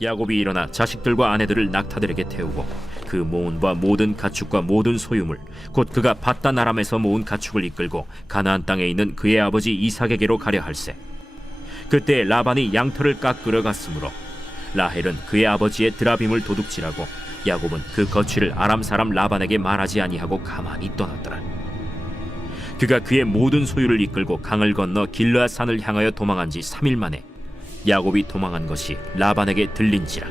야곱이 일어나 자식들과 아내들을 낙타들에게 태우고 그 모은 바 모든 가축과 모든 소유물 곧 그가 밧단 아람에서 모은 가축을 이끌고 가나안 땅에 있는 그의 아버지 이삭에게로 가려 할세. 그때 라반이 양털을 깎으러 갔으므로 라헬은 그의 아버지의 드라빔을 도둑질하고 야곱은 그 거취를 아람 사람 라반에게 말하지 아니하고 가만히 떠났더라. 그가 그의 모든 소유를 이끌고 강을 건너 길르앗 산을 향하여 도망한 지 3일 만에 야곱이 도망한 것이 라반에게 들린지라.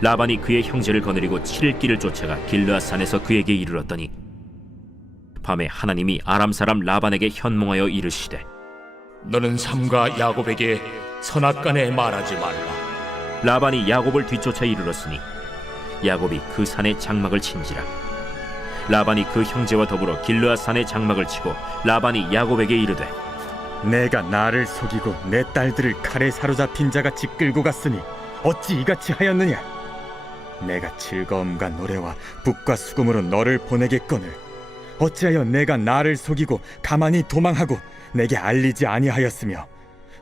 라반이 그의 형제를 거느리고 7일 길을 쫓아가 길르앗 산에서 그에게 이르렀더니 밤에 하나님이 아람 사람 라반에게 현몽하여 이르시되 너는 삼가 야곱에게 선악간에 말하지 말라. 라반이 야곱을 뒤쫓아 이르렀으니 야곱이 그 산에 장막을 친지라. 라반이 그 형제와 더불어 길르앗 산에 장막을 치고 라반이 야곱에게 이르되 내가 나를 속이고 내 딸들을 칼에 사로잡힌 자같이 끌고 갔으니 어찌 이같이 하였느냐? 내가 즐거움과 노래와 북과 수금으로 너를 보내겠거늘 어찌하여 내가 나를 속이고 가만히 도망하고 내게 알리지 아니하였으며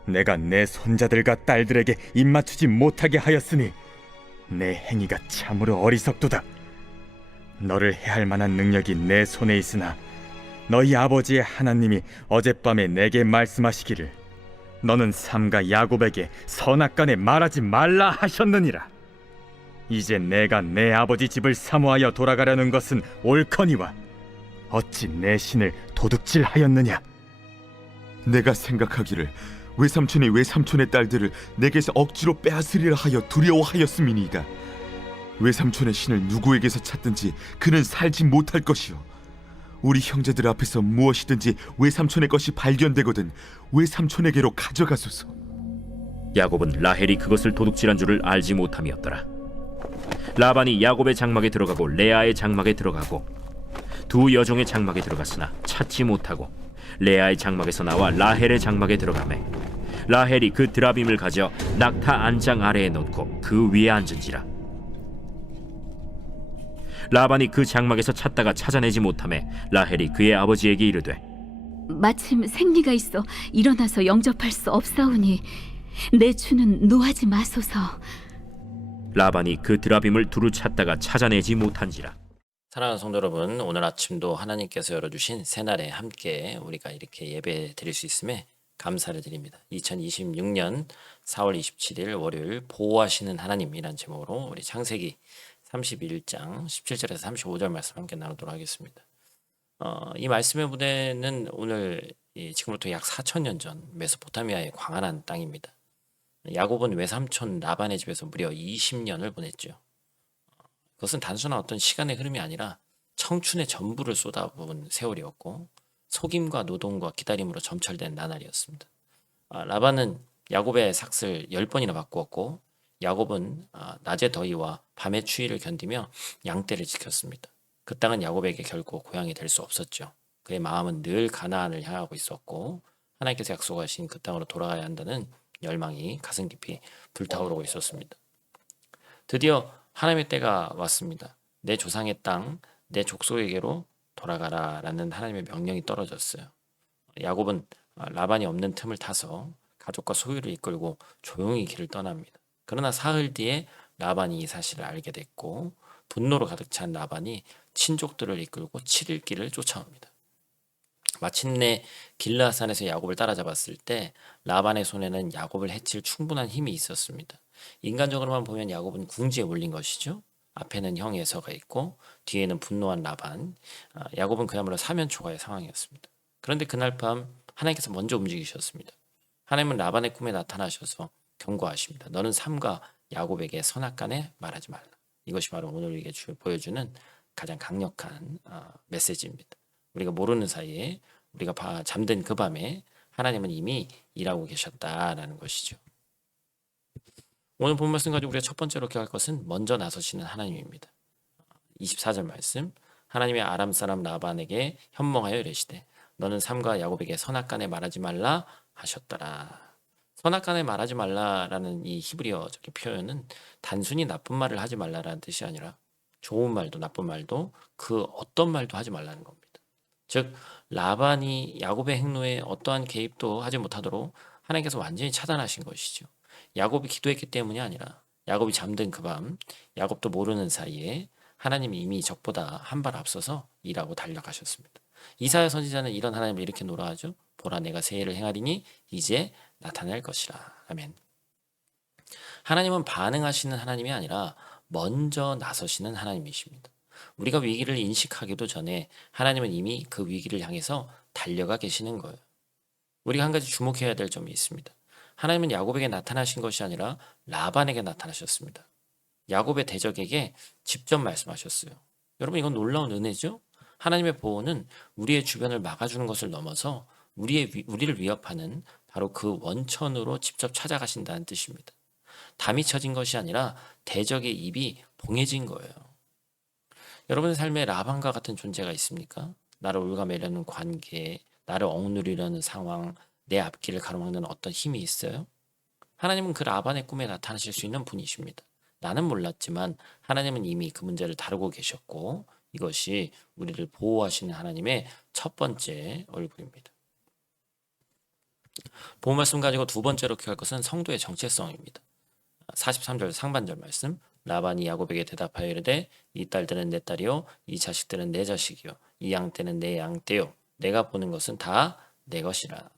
내가 내 손자들과 딸들에게 입맞추지 못하게 하였으니 내 행위가 참으로 어리석도다. 너를 해할 만한 능력이 내 손에 있으나 너희 아버지의 하나님이 어젯밤에 내게 말씀하시기를 너는 삼가 야곱에게 선악간에 말하지 말라 하셨느니라. 이제 내가 내 아버지 집을 사모하여 돌아가려는 것은 옳거니와 어찌 내 신을 도둑질하였느냐? 내가 생각하기를 외삼촌이 외삼촌의 딸들을 내게서 억지로 빼앗으리라 하여 두려워하였음이니이다. 외삼촌의 신을 누구에게서 찾든지 그는 살지 못할 것이요 우리 형제들 앞에서 무엇이든지 외삼촌의 것이 발견되거든 외삼촌에게로 가져가소서. 야곱은 라헬이 그것을 도둑질한 줄을 알지 못함이었더라. 라반이 야곱의 장막에 들어가고 레아의 장막에 들어가고 두 여종의 장막에 들어갔으나 찾지 못하고 레아의 장막에서 나와 라헬의 장막에 들어가매 라헬이 그 드라빔을 가져 낙타 안장 아래에 놓고 그 위에 앉은지라. 라반이 그 장막에서 찾다가 찾아내지 못하매 라헬이 그의 아버지에게 이르되 마침 생리가 있어 일어나서 영접할 수 없사오니 내 주는 노하지 마소서. 라반이 그 드라빔을 두루 찾다가 찾아내지 못한지라. 사랑하는 성도 여러분, 오늘 아침도 하나님께서 열어주신 새날에 함께 우리가 이렇게 예배 드릴 수 있음에 감사를 드립니다. 2026년 4월 27일 월요일 보호하시는 하나님이란 제목으로 우리 창세기 31장 17절에서 35절 말씀 함께 나누도록 하겠습니다. 이 말씀의 무대는 오늘 지금부터 약 4,000년 전 메소포타미아의 광활한 땅입니다. 야곱은 외삼촌 라반의 집에서 무려 20년을 보냈죠. 그것은 단순한 어떤 시간의 흐름이 아니라 청춘의 전부를 쏟아부은 세월이었고 속임과 노동과 기다림으로 점철된 나날이었습니다. 라반은 야곱의 삭슬 10번이나 바꾸었고 야곱은 낮의 더위와 밤의 추위를 견디며 양떼를 지켰습니다. 그 땅은 야곱에게 결코 고향이 될 수 없었죠. 그의 마음은 늘 가나안을 향하고 있었고 하나님께서 약속하신 그 땅으로 돌아가야 한다는 열망이 가슴 깊이 불타오르고 있었습니다. 드디어 하나님의 때가 왔습니다. 내 조상의 땅, 내 족속에게로 돌아가라 라는 하나님의 명령이 떨어졌어요. 야곱은 라반이 없는 틈을 타서 가족과 소유를 이끌고 조용히 길을 떠납니다. 그러나 사흘 뒤에 라반이 이 사실을 알게 됐고 분노로 가득 찬 라반이 친족들을 이끌고 7일 길을 쫓아옵니다. 마침내 길르앗산에서 야곱을 따라잡았을 때 라반의 손에는 야곱을 해칠 충분한 힘이 있었습니다. 인간적으로만 보면 야곱은 궁지에 몰린 것이죠. 앞에는 형 에서가 있고 뒤에는 분노한 라반. 야곱은 그야말로 사면초가의 상황이었습니다. 그런데 그날 밤 하나님께서 먼저 움직이셨습니다. 하나님은 라반의 꿈에 나타나셔서 경고하십니다. 너는 삼가 야곱에게 선악간에 말하지 말라. 이것이 바로 오늘 우리에게 보여주는 가장 강력한 메시지입니다. 우리가 모르는 사이에 우리가 잠든 그 밤에 하나님은 이미 일하고 계셨다라는 것이죠. 오늘 본 말씀 가지고 우리가 첫 번째로 기억할 것은 먼저 나서시는 하나님입니다. 24절 말씀, 하나님의 아람 사람 라반에게 현몽하여 이르시되 너는 삼가 야곱에게 선악간에 말하지 말라 하셨더라. 선악간에 말하지 말라라는 이 히브리어적인 표현은 단순히 나쁜 말을 하지 말라라는 뜻이 아니라 좋은 말도 나쁜 말도 그 어떤 말도 하지 말라는 겁니다. 즉 라반이 야곱의 행로에 어떠한 개입도 하지 못하도록 하나님께서 완전히 차단하신 것이죠. 야곱이 기도했기 때문이 아니라 야곱이 잠든 그 밤, 야곱도 모르는 사이에 하나님이 이미 적보다 한 발 앞서서 일하고 달려가셨습니다. 이사야 선지자는 이런 하나님을 이렇게 노래하죠. 보라 내가 새 일을 행하리니 이제 나타날 것이라. 아멘. 하나님은 반응하시는 하나님이 아니라 먼저 나서시는 하나님이십니다. 우리가 위기를 인식하기도 전에 하나님은 이미 그 위기를 향해서 달려가 계시는 거예요. 우리가 한 가지 주목해야 될 점이 있습니다. 하나님은 야곱에게 나타나신 것이 아니라 라반에게 나타나셨습니다. 야곱의 대적에게 직접 말씀하셨어요. 여러분, 이건 놀라운 은혜죠? 하나님의 보호는 우리의 주변을 막아주는 것을 넘어서 우리를 위협하는 바로 그 원천으로 직접 찾아가신다는 뜻입니다. 담이 쳐진 것이 아니라 대적의 입이 봉해진 거예요. 여러분의 삶에 라반과 같은 존재가 있습니까? 나를 올가매려는 관계, 나를 억누르려는 상황, 내 앞길을 가로막는 어떤 힘이 있어요? 하나님은 그 라반의 꿈에 나타나실 수 있는 분이십니다. 나는 몰랐지만 하나님은 이미 그 문제를 다루고 계셨고 이것이 우리를 보호하시는 하나님의 첫 번째 얼굴입니다. 보호 말씀 가지고 두 번째로 기억할 것은 성도의 정체성입니다. 43절 상반절 말씀, 라반이 야곱에게 대답하여 이르되 이 딸들은 내 딸이요 이 자식들은 내 자식이요 이 양떼는 내 양떼요 내가 보는 것은 다 내 것이라.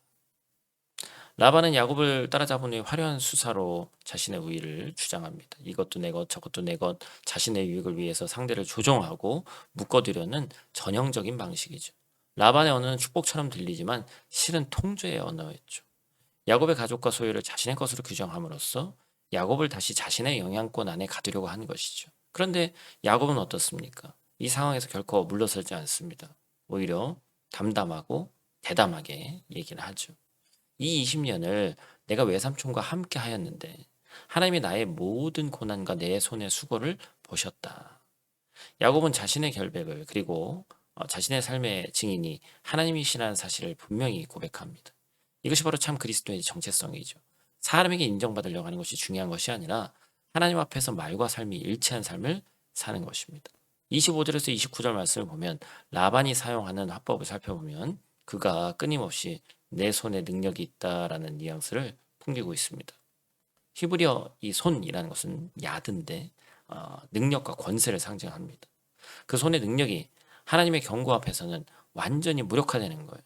라반은 야곱을 따라잡은 후에 화려한 수사로 자신의 우위를 주장합니다. 이것도 내 것, 저것도 내 것, 자신의 유익을 위해서 상대를 조종하고 묶어두려는 전형적인 방식이죠. 라반의 언어는 축복처럼 들리지만 실은 통제의 언어였죠. 야곱의 가족과 소유를 자신의 것으로 규정함으로써 야곱을 다시 자신의 영향권 안에 가두려고 한 것이죠. 그런데 야곱은 어떻습니까? 이 상황에서 결코 물러서지 않습니다. 오히려 담담하고 대담하게 얘기를 하죠. 이 20년을 내가 외삼촌과 함께 하였는데 하나님이 나의 모든 고난과 내 손의 수고를 보셨다. 야곱은 자신의 결백을 그리고 자신의 삶의 증인이 하나님이시라는 사실을 분명히 고백합니다. 이것이 바로 참 그리스도의 정체성이죠. 사람에게 인정받으려고 하는 것이 중요한 것이 아니라 하나님 앞에서 말과 삶이 일치한 삶을 사는 것입니다. 25절에서 29절 말씀을 보면 라반이 사용하는 화법을 살펴보면 그가 끊임없이 내 손에 능력이 있다라는 뉘앙스를 풍기고 있습니다. 히브리어 이 손이라는 것은 야드인데 능력과 권세를 상징합니다. 그 손의 능력이 하나님의 경고 앞에서는 완전히 무력화되는 거예요.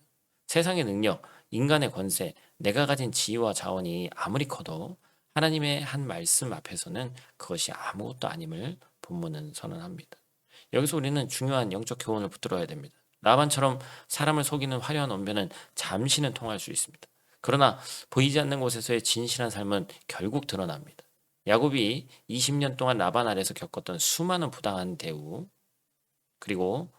세상의 능력, 인간의 권세, 내가 가진 지위와 자원이 아무리 커도 하나님의 한 말씀 앞에서는 그것이 아무것도 아님을 본문은 선언합니다. 여기서 우리는 중요한 영적 교훈을 붙들어야 됩니다. 라반처럼 사람을 속이는 화려한 언변은 잠시는 통할 수 있습니다. 그러나 보이지 않는 곳에서의 진실한 삶은 결국 드러납니다. 야곱이 20년 동안 라반 아래서 겪었던 수많은 부당한 대우 그리고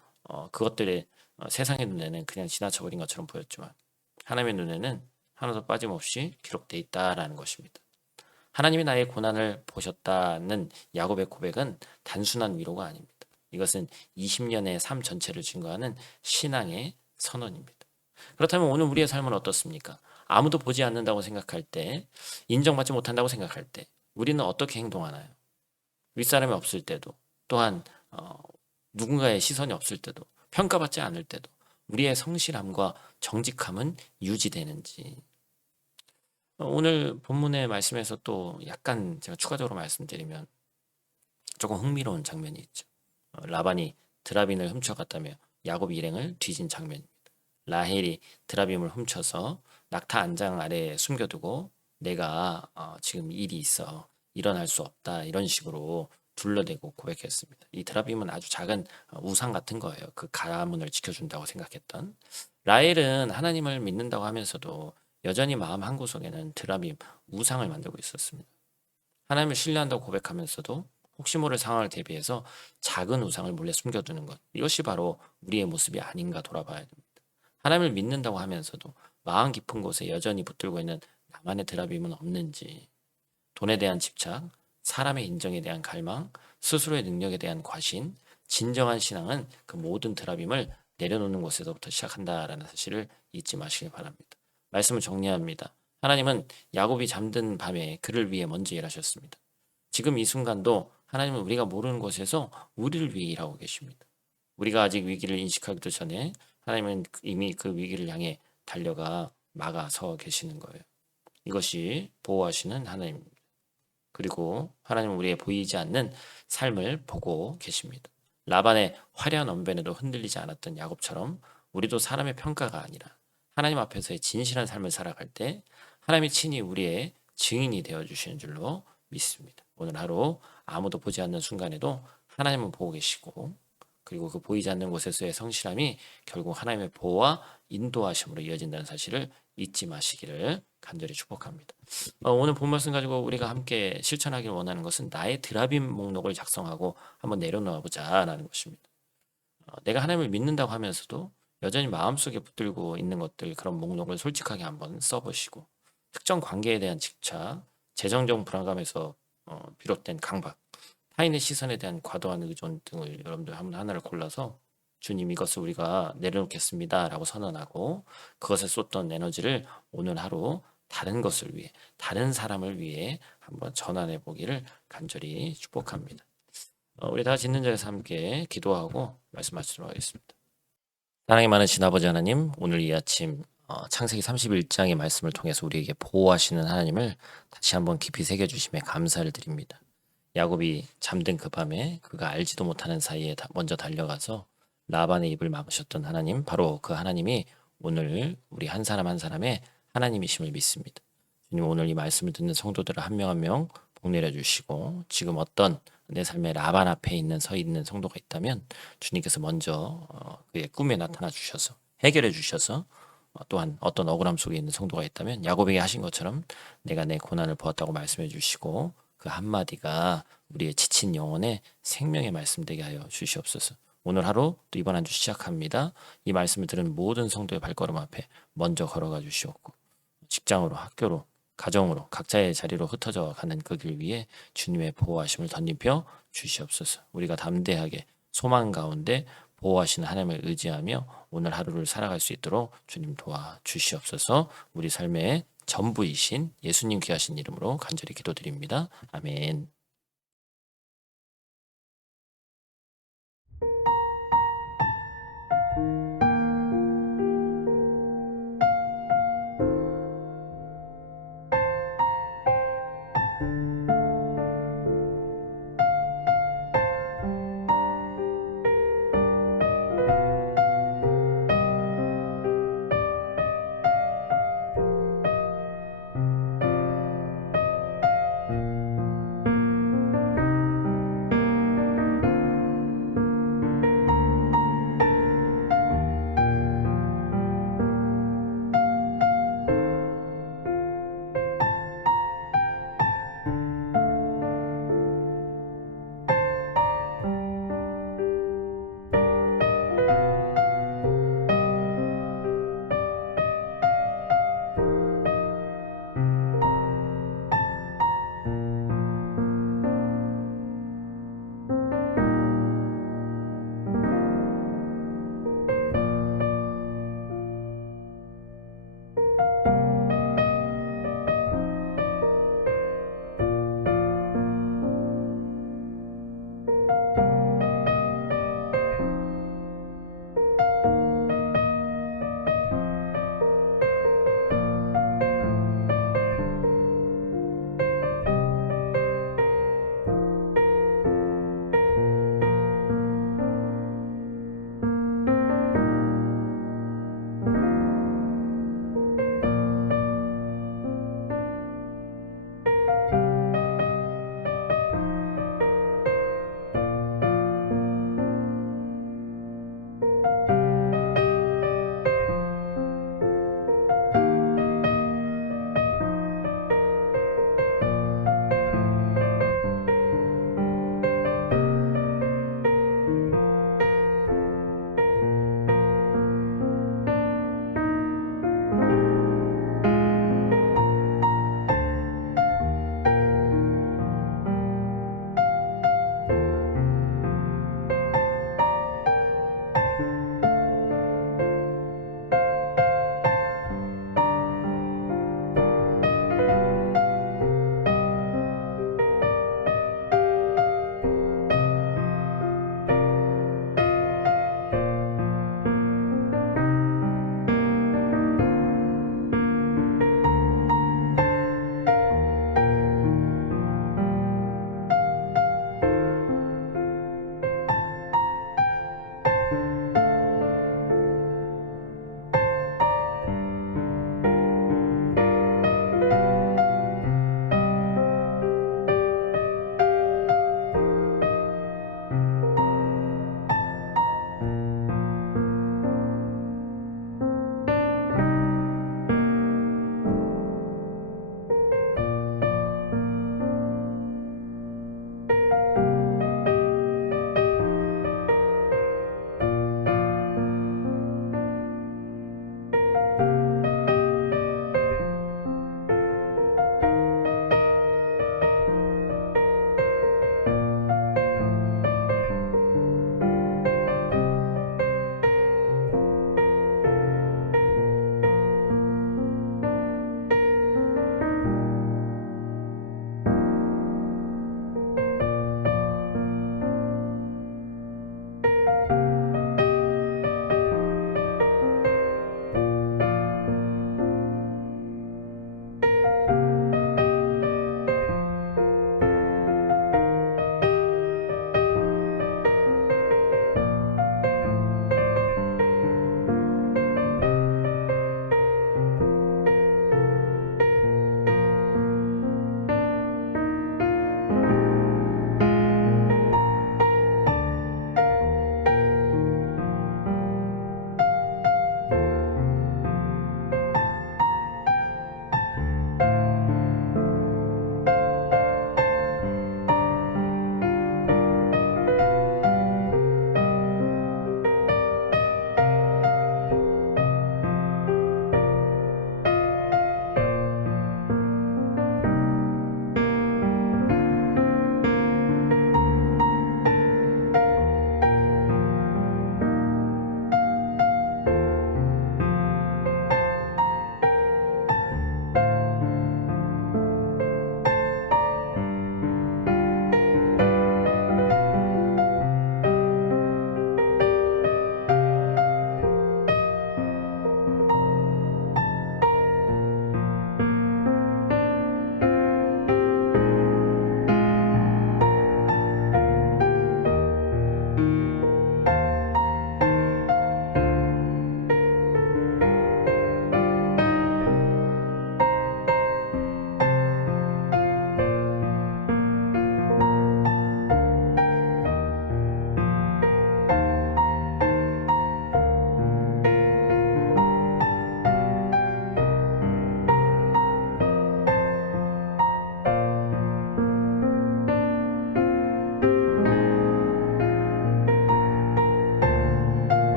그것들의 세상의 눈에는 그냥 지나쳐버린 것처럼 보였지만 하나님의 눈에는 하나도 빠짐없이 기록되어 있다라는 것입니다. 하나님이 나의 고난을 보셨다는 야곱의 고백은 단순한 위로가 아닙니다. 이것은 20년의 삶 전체를 증거하는 신앙의 선언입니다. 그렇다면 오늘 우리의 삶은 어떻습니까? 아무도 보지 않는다고 생각할 때, 인정받지 못한다고 생각할 때 우리는 어떻게 행동하나요? 윗사람이 없을 때도, 또한 누군가의 시선이 없을 때도, 평가받지 않을 때도 우리의 성실함과 정직함은 유지되는지. 오늘 본문의 말씀에서 또 약간 제가 추가적으로 말씀드리면 조금 흥미로운 장면이 있죠. 라반이 드라빔을 훔쳐갔다며 야곱 일행을 뒤진 장면입니다. 라헬이 드라빔을 훔쳐서 낙타 안장 아래에 숨겨두고 내가 지금 일이 있어 일어날 수 없다 이런 식으로 둘러대고 고백했습니다. 이 드라빔은 아주 작은 우상 같은 거예요. 그 가문을 지켜준다고 생각했던. 라헬은 하나님을 믿는다고 하면서도 여전히 마음 한구석에는 드라빔 우상을 만들고 있었습니다. 하나님을 신뢰한다고 고백하면서도 혹시 모를 상황을 대비해서 작은 우상을 몰래 숨겨두는 것, 이것이 바로 우리의 모습이 아닌가 돌아봐야 됩니다. 하나님을 믿는다고 하면서도 마음 깊은 곳에 여전히 붙들고 있는 나만의 드라빔은 없는지, 돈에 대한 집착, 사람의 인정에 대한 갈망, 스스로의 능력에 대한 과신, 진정한 신앙은 그 모든 드라빔을 내려놓는 곳에서부터 시작한다라는 사실을 잊지 마시길 바랍니다. 말씀을 정리합니다. 하나님은 야곱이 잠든 밤에 그를 위해 먼저 일하셨습니다. 지금 이 순간도 하나님은 우리가 모르는 곳에서 우리를 위해 일하고 계십니다. 우리가 아직 위기를 인식하기도 전에 하나님은 이미 그 위기를 향해 달려가 막아서 계시는 거예요. 이것이 보호하시는 하나님입니다. 그리고 하나님은 우리의 보이지 않는 삶을 보고 계십니다. 라반의 화려한 언변에도 흔들리지 않았던 야곱처럼 우리도 사람의 평가가 아니라 하나님 앞에서의 진실한 삶을 살아갈 때 하나님이 친히 우리의 증인이 되어 주시는 줄로 믿습니다. 오늘 하루 아무도 보지 않는 순간에도 하나님은 보고 계시고, 그리고 그 보이지 않는 곳에서의 성실함이 결국 하나님의 보호와 인도하심으로 이어진다는 사실을 잊지 마시기를 간절히 축복합니다. 오늘 본 말씀 가지고 우리가 함께 실천하기를 원하는 것은 나의 드라빔 목록을 작성하고 한번 내려놓아 보자라는 것입니다. 내가 하나님을 믿는다고 하면서도 여전히 마음속에 붙들고 있는 것들, 그런 목록을 솔직하게 한번 써보시고, 특정 관계에 대한 집착, 재정적 불안감에서 비롯된 강박, 타인의 시선에 대한 과도한 의존 등을 여러분들 하나를 골라서 주님, 이것을 우리가 내려놓겠습니다 라고 선언하고, 그것에 쏟던 에너지를 오늘 하루 다른 것을 위해, 다른 사람을 위해 한번 전환해 보기를 간절히 축복합니다. 우리 다 같이 있는 자리에서 함께 기도하고 말씀 마치도록 하겠습니다. 사랑이 많으신 아버지 하나님, 오늘 이 아침 창세기 31장의 말씀을 통해서 우리에게 보호하시는 하나님을 다시 한번 깊이 새겨주심에 감사를 드립니다. 야곱이 잠든 그 밤에 그가 알지도 못하는 사이에 먼저 달려가서 라반의 입을 막으셨던 하나님, 바로 그 하나님이 오늘 우리 한 사람 한 사람의 하나님이심을 믿습니다. 주님, 오늘 이 말씀을 듣는 성도들을 한 명 한 명 복내려 주시고, 지금 어떤 내 삶의 라반 앞에 서 있는 성도가 있다면 주님께서 먼저 그의 꿈에 나타나 주셔서 해결해 주셔서, 또한 어떤 억울함 속에 있는 성도가 있다면 야곱에게 하신 것처럼 내가 내 고난을 보았다고 말씀해 주시고, 그 한마디가 우리의 지친 영혼에 생명의 말씀 되게 하여 주시옵소서. 오늘 하루 또 이번 한 주 시작합니다. 이 말씀을 들은 모든 성도의 발걸음 앞에 먼저 걸어가 주시옵고, 직장으로, 학교로, 가정으로, 각자의 자리로 흩어져 가는 그 길 위에 주님의 보호하심을 덧입혀 주시옵소서. 우리가 담대하게 소망 가운데 보호하시는 하나님을 의지하며 오늘 하루를 살아갈 수 있도록 주님 도와 주시옵소서. 우리 삶의 전부이신 예수님 귀하신 이름으로 간절히 기도드립니다. 아멘.